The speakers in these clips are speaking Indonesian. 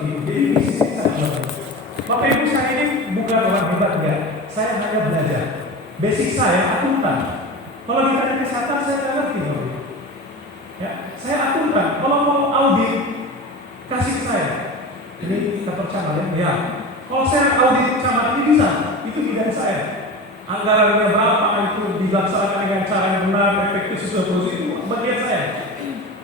seperti itu. Jadi bisnis kita Bapak Ibu, saya ini bukan orang hebat enggak. Saya hanya belajar. Basic saya akuntan. Kalau ditanya kesehatan saya nggak ngerti Bapak Ibu. Ya, saya akuntan. Kalau mau audit kasih ke saya. Ini kantor camat ya. Kalau saya audit camat ini bisa. Itu bidang saya. Anggarannya berapa itu dilaksanakan dengan cara yang benar, efektif sesuai prosedur itu bagian saya.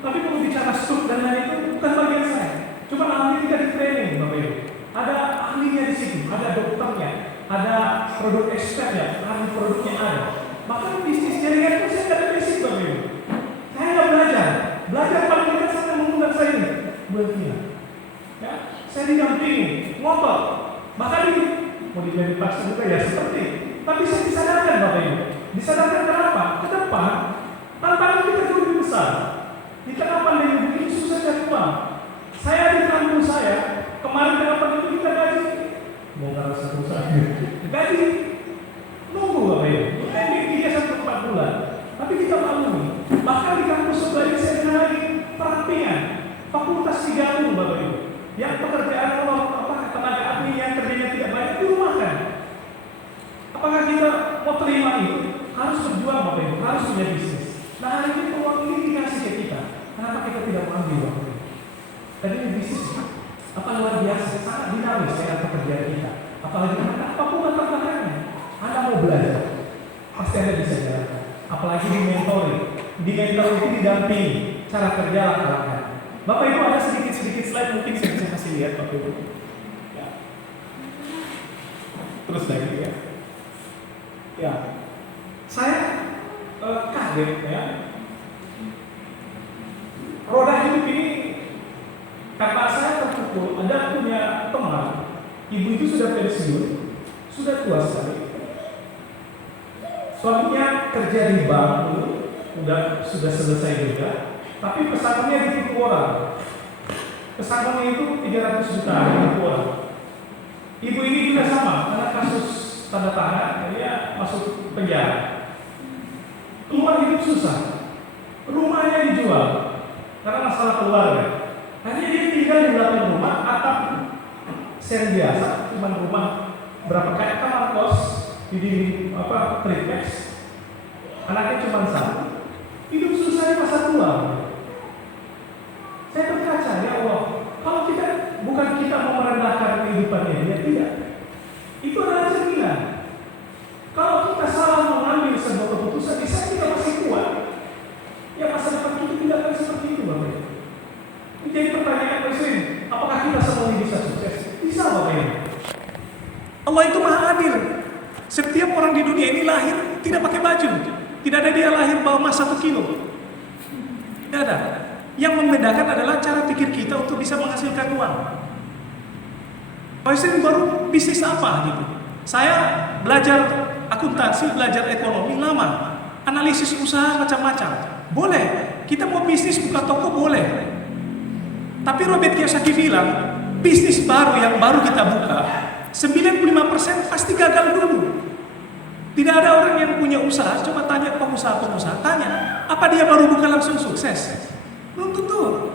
Tapi kalau bicara struktur dan lain itu bukan bagian saya. Cuma ahli tidak di training Bapak Ibu. Ada ahlinya di situ, ada dokternya, ada produk expertnya, ahli produknya ada. Maka bisnis jaringan itu saya tidak ada basic Bapak Ibu. Saya nggak belajar. Belajar paling tidak saya menggunakan saya ini. Berarti ya, saya didampingi, ngotot. Bahkan ini mau diimplementasi juga ya seperti. Tapi saya disadarkan Bapak Ibu. Disadarkan kenapa? Ke depan tantangan kita jauh lebih besar. Di tengah pandemi begini susah cari uang. Saya di kampung saya kemarin kenapa itu kita gaji? Mau ngerasa perusahaan gaji nunggu Bapak Ibu. Ini 3-4 bulan. Tapi kita malu. Bahkan di kampus sebelah ini saya dengar lagi perapian fakultas 30 Bapak Ibu. Yang pekerjaan kalau tenaga ahli yang kerjanya tidak banyak dirumahkan. Apakah kita mau terima itu? Harus berjuang Bapak Ibu, harus punya bisnis. Nah hari ini peluang ini dikasih ke kita. Kenapa kita tidak mengambil Bapak Ibu? Tadi ini bisnis apa luar biasa, sangat dinamis dengan pekerjaan kita. Apalagi apapun latar belakangnya, Anda mau belajar, pasti Anda bisa jalankan. Apalagi di mentoring, di mentor itu didampingi cara kerja langkah-langkah. Bapak Ibu ada sedikit slide mungkin saya bisa kasih lihat Bapak Ibu. Ya. Terus lagi ya. Ya, saya kaget ya. Roda hidup ini karena saya terpukul. Ada punya teman, ibu itu sudah pensiun, sudah tua sekali. Suaminya kerja di bank dulu, sudah selesai juga. Tapi pesangonnya ditipu orang. Pesangonnya itu 300 juta ditipu orang. Ibu ini juga sama, karena kasus tanda tangan, dia masuk penjara. Keluar hidup susah. Rumahnya dijual karena masalah keluarga. Hanya dia tinggal di belakang rumah, atap seng biasa, cuma rumah berapa kayak kamar kos di triplex. Anaknya cuma satu. Hidup susah masa tua. Saya berkaca, ya Allah, kalau kita bukan kita mau merendahkan kehidupannya, ya tidak. Itu adalah cerminan. Kalau kita salah mengambil sebuah keputusan, bisa kita masih kuat. Ya masa depan kita tidak akan seperti itu, Bapak Ibu. Ini jadi pertanyaan presiden, apakah kita semua ini bisa sukses? Bisa, Bapak Ibu. Allah itu maha adil. Setiap orang di dunia ini lahir tidak pakai baju. Tidak ada dia lahir bawa emas 1 kilo. Tidak ada. Yang membedakan adalah cara pikir kita untuk bisa menghasilkan uang. Presiden baru bisnis apa gitu. Saya belajar akuntansi, belajar ekonomi lama. Analisis usaha macam-macam. Boleh. Kita mau bisnis buka toko boleh. Tapi Robert Kiyosaki bilang, bisnis baru yang baru kita buka, 95% pasti gagal dulu. Tidak ada orang yang punya usaha, coba tanya pengusaha-pengusaha, tanya, apa dia baru buka langsung sukses? Belum tentu.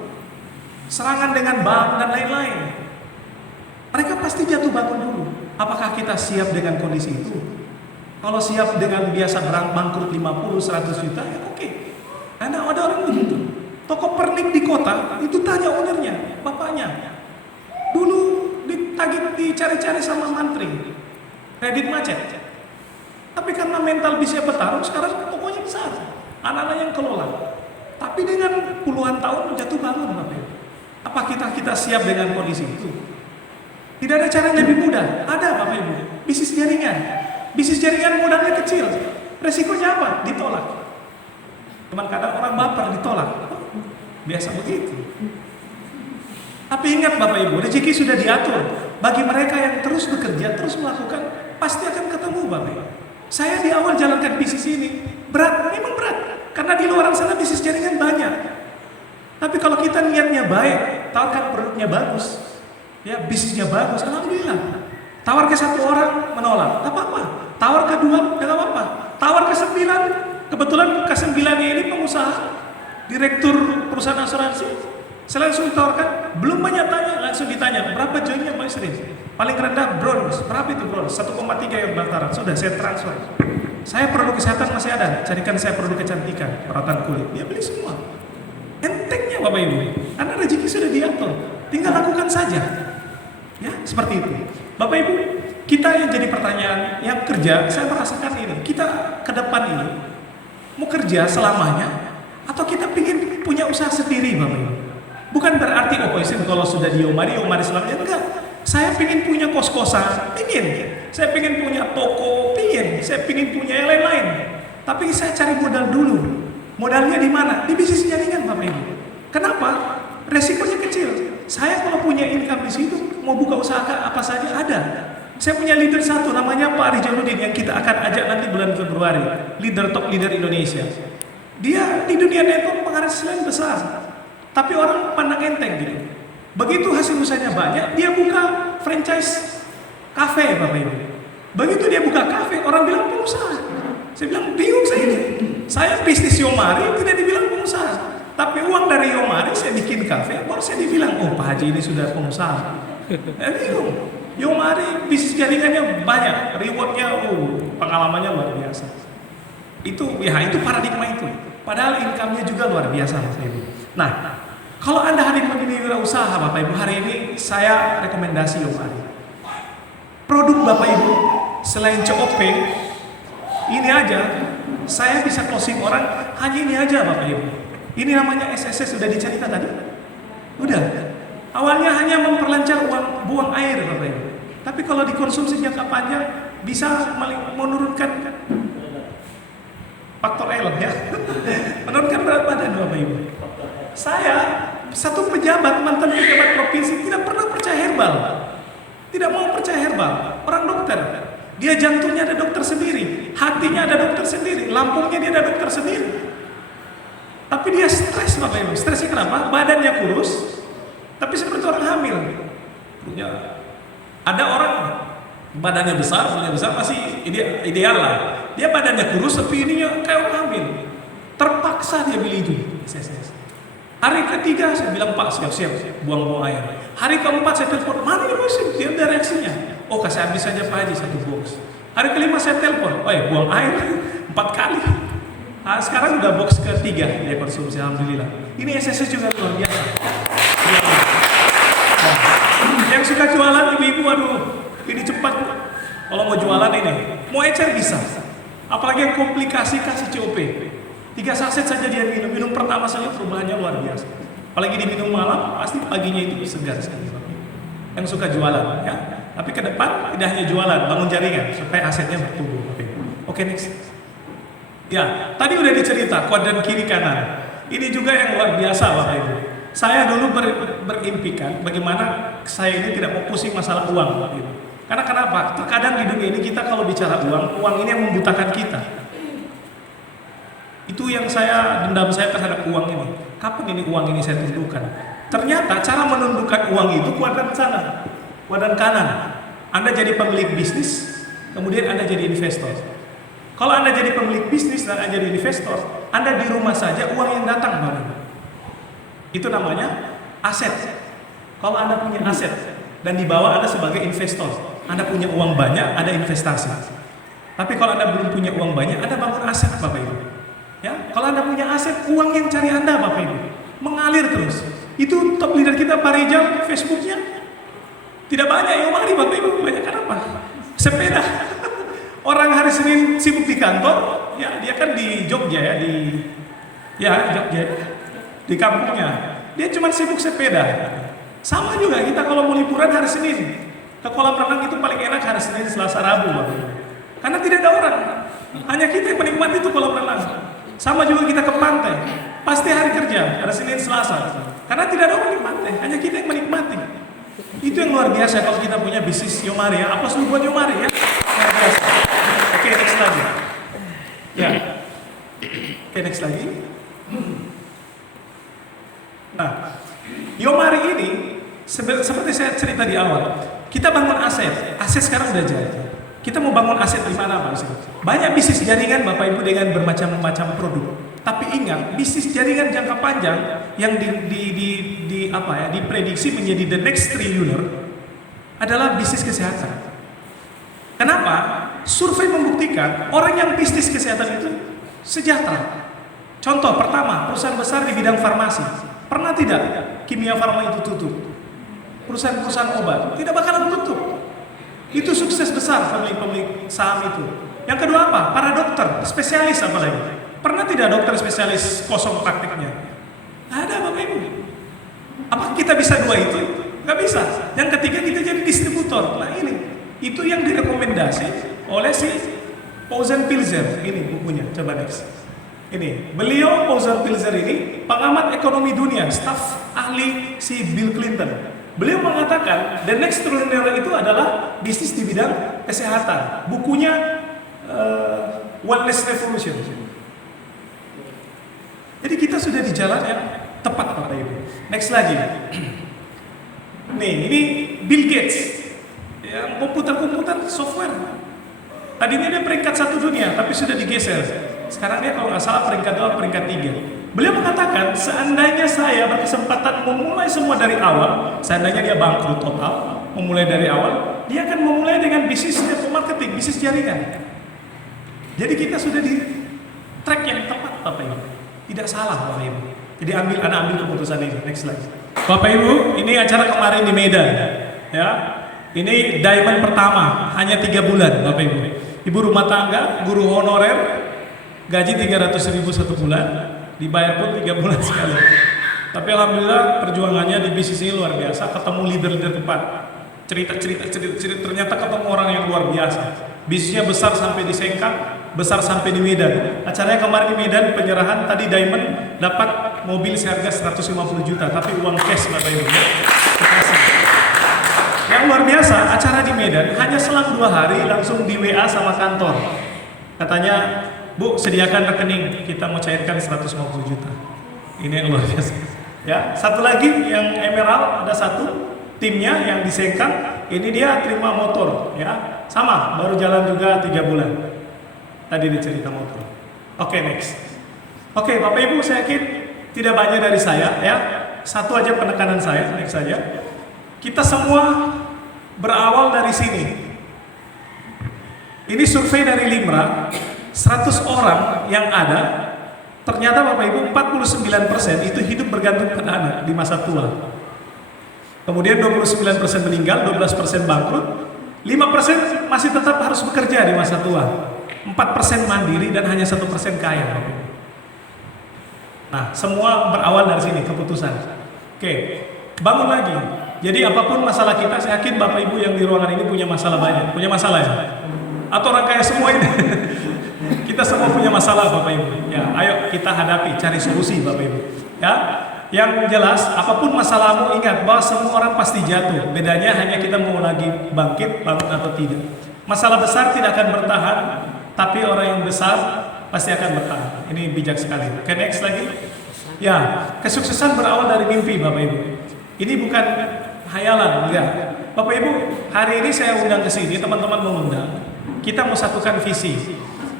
Serangan dengan bank dan lain-lain. Mereka pasti jatuh bangun dulu. Apakah kita siap dengan kondisi itu? Kalau siap dengan biasa bangkrut 50-100 juta, ya oke. Karena ada orang begitu. Toko pernik di kota, itu tanya ownernya, bapaknya. Dulu dicari-cari sama mantri. Kredit macet. Tapi karena mental bisa bertarung, sekarang tokonya besar. Anak-anak yang kelola. Tapi dengan puluhan tahun jatuh bangun, Bapak Ibu. Apa kita siap dengan kondisi itu? Tidak ada cara yang lebih mudah. Ada, Bapak Ibu. Bisnis jaringan. Bisnis jaringan modalnya kecil. Resikonya apa? Ditolak. Cuman kadang orang baper ditolak. Biasa begitu. Tapi ingat Bapak Ibu, rezeki sudah diatur. Bagi mereka yang terus bekerja, terus melakukan, pasti akan ketemu, Bapak Ibu. Saya di awal jalankan bisnis ini berat, memang berat. Karena di luar sana bisnis jaringan banyak. Tapi kalau kita niatnya baik, tawarkan produknya bagus, ya bisnisnya bagus, alhamdulillah. Tawar ke 1 orang menolak, tak apa-apa. Tawar ke 2, tidak apa-apa. Tawar ke 9, kebetulan ke 9-nya ini pengusaha, direktur perusahaan asuransi. Saya langsung ditawarkan, belum banyak tanya, langsung ditanya, berapa joinnya Pak Isrin? Paling rendah bronze, berapa itu bronze? 1,3 yang pendaftaran, sudah saya transfer. Saya produk kesehatan masih ada, carikan saya produk kecantikan, perawatan kulit. Dia beli semua. Entengnya Bapak Ibu, karena rezeki sudah diatur, tinggal lakukan saja. Ya, seperti itu. Bapak Ibu, kita yang jadi pertanyaan, yang kerja, saya merasakan ini, kita ke depan ini mau kerja selamanya atau kita ingin punya usaha sendiri Bapak Ibu. Bukan berarti kalau sudah di Yomari selamanya, enggak. Saya ingin punya kos-kosan, ingin. Saya ingin punya toko, ingin. Saya ingin punya yang lain-lain. Tapi saya cari modal dulu. Modalnya di mana? Di bisnis jaringan Bapak Ibu. Kenapa? Resikonya kecil. Saya kalau punya income di situ, mau buka usaha apa saja ada. Saya punya leader satu, namanya Pak Rijaludin, yang kita akan ajak nanti bulan Februari. Top leader Indonesia. Dia di dunia network penghasilan besar. Tapi orang pandang enteng gitu. Begitu hasil usahanya banyak, dia buka franchise cafe Bapak Ibu. Begitu dia buka cafe, orang bilang pengusaha. Saya bilang bingung saya ini. Saya bisnis Yomari tidak dibilang pengusaha. Tapi uang dari Yomari saya bikin cafe, baru saya dibilang, oh Pak Haji ini sudah pengusaha. Bingung. Yomari bisnis jaringannya banyak, rewardnya, pengalamannya luar biasa. Itu paradigma itu. Padahal income-nya juga luar biasa Bapak Ibu. Nah, kalau Anda hari ini wirausaha Bapak Ibu, hari ini saya rekomendasi Yomari. Produk Bapak Ibu selain COP ini aja, saya bisa closing orang hanya ini aja Bapak Ibu. Ini namanya SSS, sudah dicerita tadi? Udah. Awalnya hanya memperlancar buang air Bapak Ibu. Tapi kalau dikonsumsi jangka panjang bisa menurunkan faktor L ya. Menurunkan berat badan Bapak Ibu. Saya satu mantan pejabat provinsi tidak pernah percaya herbal. Tidak mau percaya herbal. Orang dokter. Dia jantungnya ada dokter sendiri, hatinya ada dokter sendiri, lambungnya dia ada dokter sendiri. Tapi dia stres Bapak Ibu. Stresnya kenapa? Badannya kurus, tapi seperti orang hamil. Ada orang badannya besar pasti ideal lah. Dia badannya kurus tapi ininya kayak orang hamil. Terpaksa dia beli itu. Hari ketiga saya bilang, Pak siap-siap buang air. Hari keempat saya telepon, mana ini Mas? Dia ada reaksinya. Oh kasih habis saja Pak Haji 1 box. Hari kelima saya telepon, buang air 4 kali. Nah, sekarang udah box ketiga dia konsumsi, alhamdulillah. Ini SSS juga luar biasa. Yang suka jualan ibu-ibu, ini cepat. Kalau mau jualan ini, mau ecer bisa. Apalagi yang komplikasi kasih COP. 3 saset saja dia minum pertama saja perubahannya luar biasa. Apalagi diminum malam, pasti paginya itu segar sekali. Yang suka jualan, ya. Tapi ke depan tidak hanya jualan, bangun jaringan supaya asetnya bertumbuh. Oke, next. Ya, tadi udah dicerita kuadran kiri kanan. Ini juga yang luar biasa Bapak Ibu. Saya dulu berimpikan bagaimana saya ini tidak mau pusing masalah uang Bapak Ibu. Karena kenapa? Terkadang di dunia ini kita kalau bicara uang ini yang membutakan kita. Itu yang dendam saya terhadap uang ini. Kapan ini uang ini saya tundukkan? Ternyata cara menundukkan uang itu kuadran sana, kuadran kanan. Anda jadi pemilik bisnis, kemudian Anda jadi investor. Kalau Anda jadi pemilik bisnis dan Anda jadi investor, Anda di rumah saja uang yang datang Bapak. Itu namanya aset. Kalau Anda punya aset dan di bawah Anda sebagai investor, Anda punya uang banyak, ada investasi. Tapi kalau Anda belum punya uang banyak, Anda bangun aset Bapak Ibu. Ya, kalau Anda punya aset, uang yang cari Anda Bapak Ibu mengalir terus. Itu top leader kita Pak Rijal, Facebooknya tidak banyak Yomari Bapak Ibu, banyak apa? Sepeda. Orang hari Senin sibuk di kantor, ya dia kan di Jogja ya, Jogja, di kampungnya. Dia cuma sibuk sepeda. Sama juga kita kalau mau liburan hari Senin ke kolam renang itu paling enak hari Senin, Selasa, Rabu Bapak Ibu. Karena tidak ada orang, hanya kita yang menikmati itu kolam renang. Sama juga kita ke pantai, pasti hari kerja, hari Senin, Selasa. Karena tidak ada orang di pantai, hanya kita yang menikmati. Itu yang luar biasa kalau kita punya bisnis Yomari ya. Apa dulu buat Yomari ya? Luar biasa. Oke, next lagi. Ya. Oke, next lagi. Nah, Yomari ini seperti saya cerita di awal, kita bangun aset sekarang udah jadi. Kita mau bangun aset di mana Pak? Banyak bisnis jaringan Bapak Ibu dengan bermacam-macam produk. Tapi ingat, bisnis jaringan jangka panjang yang diprediksi menjadi the next trillionaire adalah bisnis kesehatan. Kenapa? Survei membuktikan orang yang bisnis kesehatan itu sejahtera. Contoh pertama, perusahaan besar di bidang farmasi. Pernah tidak Kimia Farma itu tutup? Perusahaan-perusahaan obat tidak bakalan tutup. Itu sukses besar pemilik saham itu. Yang kedua apa? Para dokter, spesialis apalagi. Pernah tidak dokter spesialis kosong praktiknya? Ada Bapak Ibu. Apa kita bisa dua itu? Nggak bisa. Yang ketiga kita jadi distributor. Nah ini. Itu yang direkomendasi oleh si Pausen Pilzer. Ini bukunya, coba next. Ini, beliau Pausen Pilzer ini pengamat ekonomi dunia, staf ahli si Bill Clinton. Beliau mengatakan the next trillionaire itu adalah bisnis di bidang kesehatan. Bukunya Wellness Revolution. Jadi kita sudah di jalan yang tepat Bapak Ibu. Next lagi. Nih, ini Bill Gates. Yang komputer software. Tadinya dia peringkat 1 dunia, tapi sudah digeser. Sekarang dia kalau nggak salah peringkat 2, peringkat 3. Beliau mengatakan, seandainya saya berkesempatan memulai semua dari awal, seandainya dia bangkrut total, memulai dari awal, dia akan memulai dengan bisnis network marketing, bisnis jaringan. Jadi kita sudah di track yang tepat, Bapak Ibu. Tidak salah, Bapak Ibu. Jadi ambil keputusan ini. Next slide. Bapak Ibu, ini acara kemarin di Medan, ya. Ini diamond pertama, hanya 3 bulan Bapak Ibu. Ibu rumah tangga, guru honorer, gaji 300.000 1 bulan, dibayar pun 3 bulan sekali. Tapi alhamdulillah perjuangannya di bisnis ini luar biasa, ketemu leader-leader depan. Cerita, ternyata ketemu orang yang luar biasa. Bisnisnya besar sampai di Sengkang, besar sampai di Medan. Acaranya kemarin di Medan, penyerahan tadi diamond dapat mobil seharga 150 juta, tapi uang cash Bapak Ibu. Yang luar biasa, acara di Medan hanya selang 2 hari langsung di WA sama kantor. Katanya, Bu, sediakan rekening, kita mau cairkan 150 juta. Ini yang luar biasa. Ya, satu lagi yang Emerald, ada satu timnya yang di Sengkang, ini dia terima motor, ya. Sama, baru jalan juga 3 bulan. Tadi dia cerita motor. Oke, next. Oke, Bapak Ibu, saya yakin tidak banyak dari saya, ya. Satu aja penekanan saya, next saja. Kita semua berawal dari sini. Ini survei dari Limra, 100 orang yang ada, ternyata Bapak Ibu 49% itu hidup bergantung pada anak di masa tua. Kemudian 29% meninggal, 12% bangkrut, 5% masih tetap harus bekerja di masa tua, 4% mandiri dan hanya 1% kaya Bapak Ibu. Nah, semua berawal dari sini keputusan. Oke, bangun lagi. Jadi apapun masalah kita, saya yakin Bapak Ibu yang di ruangan ini punya masalah banyak. Punya masalah ya? Atau orang kaya semua ini? Kita semua punya masalah Bapak Ibu. Ya, ayo kita hadapi, cari solusi Bapak Ibu. Ya, yang jelas apapun masalahmu ingat bahwa semua orang pasti jatuh. Bedanya hanya kita mau lagi bangkit, bangun atau tidak. Masalah besar tidak akan bertahan, tapi orang yang besar pasti akan bertahan. Ini bijak sekali. Oke, next lagi. Ya, kesuksesan berawal dari mimpi Bapak Ibu. Ini bukan hayalan, enggak. Bapak Ibu, hari ini saya undang ke sini, teman-teman mengundang. Kita mau satukan visi.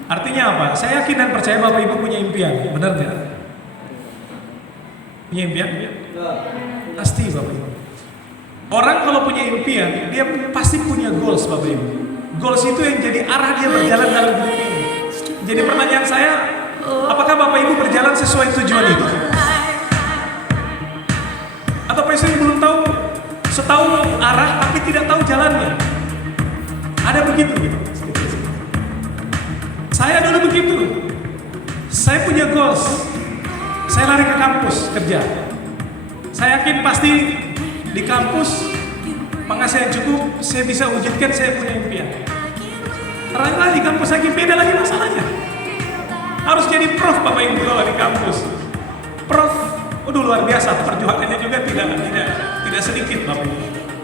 Artinya apa? Saya yakin dan percaya Bapak Ibu punya impian, benar nggak? Punya impian? Pasti Bapak Ibu. Orang kalau punya impian, dia pasti punya goals Bapak Ibu. Goals itu yang jadi arah dia berjalan dalam hidup ini. Jadi pertanyaan saya, apakah Bapak Ibu berjalan sesuai tujuan itu? Atau Pak Istri belum tahu, setahu arah tapi tidak tahu jalannya? Ada begitu gitu. Saya dulu begitu. Saya punya goals. Saya lari ke kampus kerja. Saya yakin pasti di kampus penghasilan cukup, saya bisa wujudkan saya punya impian. Ternyata di kampus lagi beda lagi masalahnya. Harus jadi prof Bapak Ibu kalau di kampus. Prof, udah luar biasa, perjuangannya juga tidak sedikit Bapak Ibu.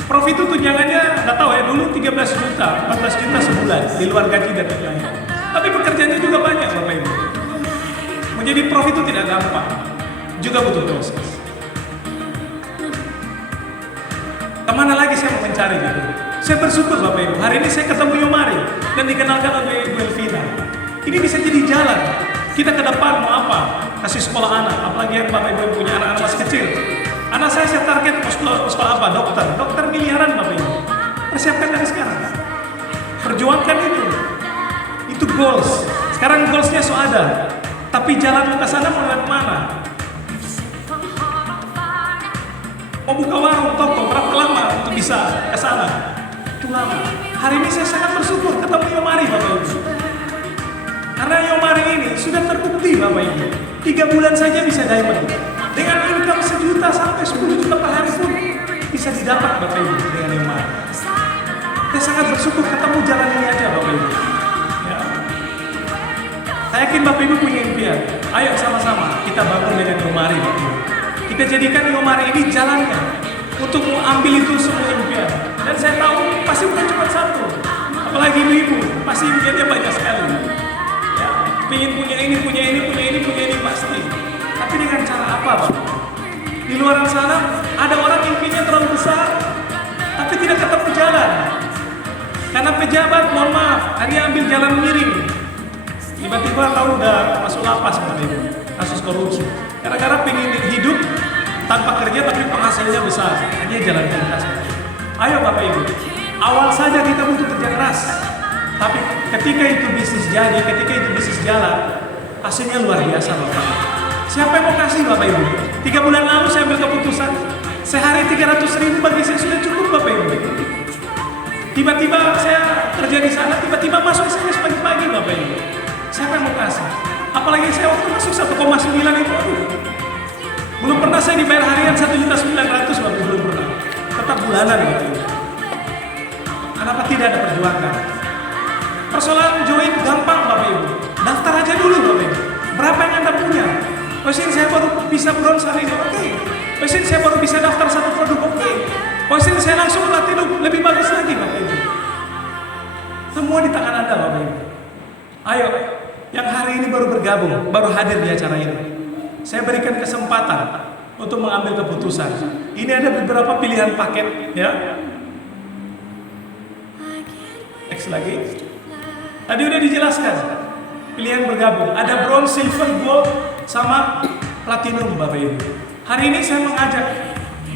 Prof itu tunjangannya nggak tahu ya, dulu 13 juta, 14 juta sebulan di luar gaji dan lain-lain. Tapi pekerjaannya juga banyak Bapak Ibu. Menjadi prof itu tidak gampang, juga butuh proses. Kemana lagi saya mau mencari gitu? Saya bersyukur Bapak Ibu, hari ini saya ketemu Yomari dan dikenalkan oleh Ibu Elvina. Ini bisa jadi jalan. Kita ke depan mau apa? Kasih sekolah anak, apalagi yang Bapak Ibu yang punya anak-anak masih kecil. Anak saya target mau sekolah apa? Dokter miliaran Bapak Ibu. Persiapkan dari sekarang. Perjuangkan itu. Itu goals. Sekarang goalsnya so ada. Tapi jalan ke sana mau lewat mana? Mau buka warung, toko, berapa lama untuk bisa ke sana? Itu lama. Hari ini saya sangat bersyukur ketemu Yomari Bapak Ibu. Karena Yomari ini sudah terbukti Bapak Ibu. 3 bulan saja bisa diamond. Dengan income 1 juta sampai 10 juta per hari pun bisa didapat Bapak Ibu dengan Yomari. Saya sangat bersyukur ketemu jalan ini aja Bapak Ibu. Ya. Saya yakin Bapak Ibu punya impian. Ayo sama-sama kita bangun dengan Yomari Bapak Ibu. Kita jadikan Yomari ini jalannya untuk mengambil itu semua impian. Dan saya tahu pasti bukan cuma satu. Apalagi ibu-ibu, pasti impiannya banyak sekali. Ya, pengen punya ini pasti. Tapi dengan cara apa, Pak? Di luar sana ada orang impiannya terlalu besar, tapi tidak ketemu jalan. Karena pejabat, mohon maaf, dia ambil jalan miring. Tiba-tiba tahu udah masuk lapas seperti itu, kasus korupsi. Gara-gara pengen hidup tanpa kerja tapi penghasilannya besar, dia jalan pintas. Ayo Bapak Ibu, awal saja kita butuh kerja keras. Tapi ketika itu bisnis jadi, ketika itu bisnis jalan, hasilnya luar biasa Bapak. Siapa yang mau kasih Bapak Ibu? 3 bulan lalu saya ambil keputusan, sehari 300.000 bagi saya sudah cukup Bapak Ibu. Tiba-tiba saya kerja di sana, tiba-tiba masuk SMS pagi-pagi Bapak Ibu. Siapa yang mau kasih? Apalagi saya waktu masuk 1,9 itu, belum pernah saya dibayar harian 1.900.000 Bapak Ibu, belum pernah. Tetap bulanan Bapak Ibu. Kenapa tidak ada perjuangan? Persoalan join gampang Bapak Ibu. Daftar aja dulu Bapak Ibu. Berapa yang Anda punya? Mesin saya baru bisa bronze hari ini, oke. Mesin saya baru bisa daftar 1 produk, oke. Mesin saya langsung platinum, lebih bagus lagi Bapak Ibu. Semua di tangan Anda Bapak Ibu. Ayo, yang hari ini baru bergabung, baru hadir di acara ini, saya berikan kesempatan untuk mengambil keputusan. Ini ada beberapa pilihan paket, ya. Next lagi. Tadi udah dijelaskan. Pilihan bergabung. Ada bronze, silver, gold, sama platinum, Bapak Ibu. Hari ini saya mengajak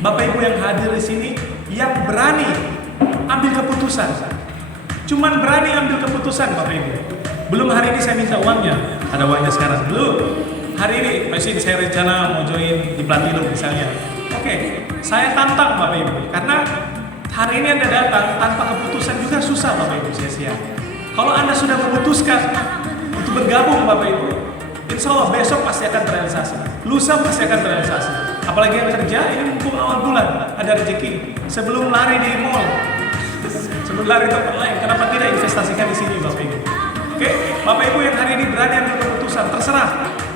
Bapak Ibu yang hadir di sini yang berani ambil keputusan. Cuman berani ambil keputusan, Bapak Ibu. Belum hari ini saya minta uangnya. Ada uangnya sekarang. Belum. Hari ini masih saya rencana mau join di platinum misalnya. Oke, saya tantang Bapak Ibu. Karena hari ini Anda datang tanpa keputusan juga susah Bapak Ibu, sia-sia. Kalau Anda sudah memutuskan untuk bergabung Bapak Ibu, insya Allah besok pasti akan terrealisasi. Lusa pasti akan terrealisasi. Apalagi yang kerja, ini mumpung awal bulan, ada rezeki. Sebelum lari di mall, sebelum lari tempat lain, kenapa tidak investasikan di sini Bapak Ibu? Oke, Bapak Ibu yang hari ini berani ambil keputusan, terserah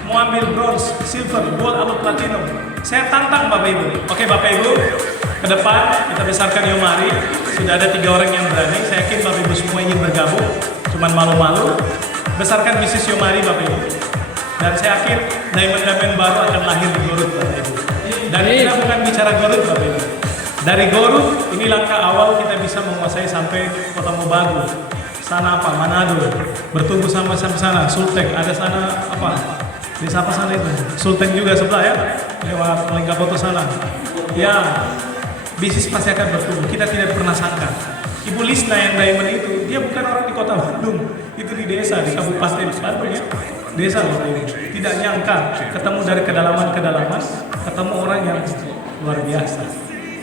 mau ambil bronze, silver, gold, atau platinum. Saya tantang Bapak Ibu. Oke Bapak Ibu, ke depan kita besarkan Yomari. Sudah ada 3 orang yang berani. Saya yakin Bapak Ibu semua ingin bergabung, cuman malu-malu. Besarkan bisnis Yomari Bapak Ibu. Dan saya yakin diamond-diamond baru akan lahir di Garut Bapak Ibu. Dan kita bukan bicara Garut Bapak Ibu. Dari Garut, ini langkah awal kita bisa menguasai sampai Kota Mobagu. Sana apa? Manado. Bertunggu sampai sana. Sulteng. Ada sana apa? Di apa sana itu? Sulteng juga sebelah ya. Lewat Lengkapoto sana. Ya, bisnis pasti akan bertumbuh. Kita tidak pernah sangka. Ibu Lisna yang diamond itu, dia bukan orang di Kota Bandung. Itu di desa, di Kabupaten Bandung ya. Desa loh ini. Tidak nyangka ketemu dari kedalaman-kedalaman, ketemu orang yang luar biasa.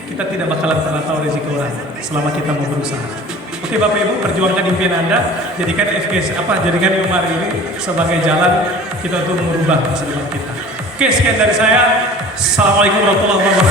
Kita tidak bakalan pernah tahu rezeki orang selama kita mau berusaha. Oke Bapak Ibu, perjuangkan impian Anda, jadikan jadikan Yomari ini sebagai jalan kita untuk merubah masa depan kita. Oke, sekian dari saya. Assalamualaikum warahmatullahi wabarakatuh.